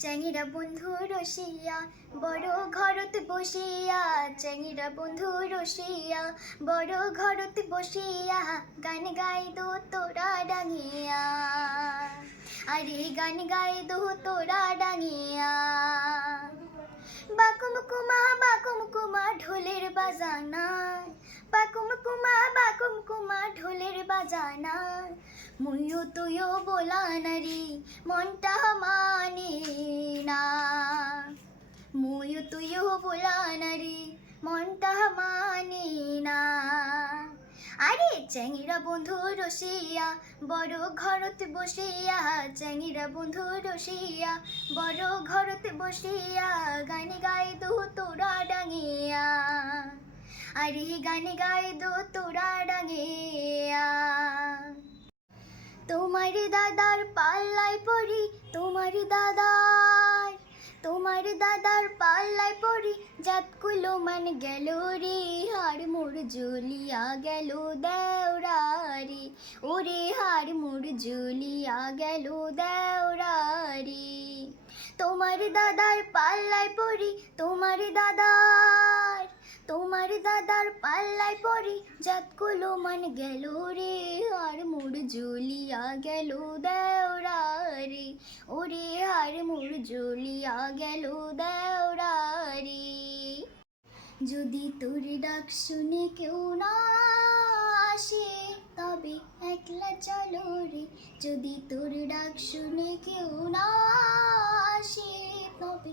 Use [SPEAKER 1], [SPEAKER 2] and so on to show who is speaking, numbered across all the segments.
[SPEAKER 1] চ্যাঙিরা বন্ধু রসিয়া, বড় ঘরতে বসিয়া চ্যাঙিরা বন্ধু রসিয়া, বড় ঘরতে বসিয়া, গান গাই দো তোরা ডাঙিয়া। আরে গান গাই দো তোরা ডাঙিয়া। বাকুম কুমা বাকুম কুমা ঢোলের বাজানা। বাকুম কুমা বাকুম কুমা ঢোলের বাজানা। মুইও তুইও বলা নারী, মনটা মানে না। মুইও তুইও বলা নারী, মনটা মানে না। আরে চ্যাংরা বন্ধু রসিয়া, বড় ঘরতে বসিয়া চ্যাংরা বন্ধু রসিয়া, বড় ঘরতে বসিয়া, গান গাই আরে গান গাই দো তোরা ডাঙিয়া তোমার দাদার পাল্লায় পড়ি তোমার দাদার তোমার দাদার পাল্লায় পড়ি জাতগুলো মান গেল রে হার মোর জুলিয়া গেল দেওরারি ওরে হার মোর জুলিয়া গেল দেওরারি তোমার দাদার পাল্লায় পড়ি তোমার দাদার দাদার পাল্লায় পড়ি, জাতগুলো মান গেল রে, আর মোর জুলিয়া গেল দেওরারি। ওরে, আর মোর জুলিয়া গেল দেওরারি। যদি তোর ডাক শুনে কেউ না আসে, তবে একলা চলো রে। যদি তোর ডাক শুনে কেউ না আসে, তবে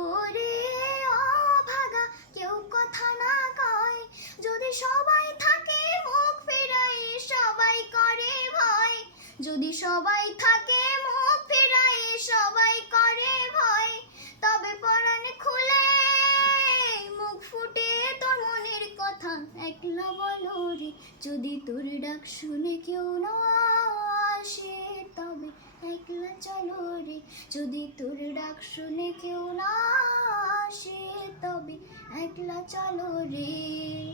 [SPEAKER 1] যদি সবাই থাকে মুখ ফেরাই সবাই করে ভয়, তবে পরাণ খুলে। মুখ ফুটে তোর মনের কথা, একলা বলো রে, যদি তোর ডাক শুনে কেউ না আসে, তবে একলা চলো রে। যদি তোর ডাক শুনে কেউ না আসে, তবে একলা চলো রে।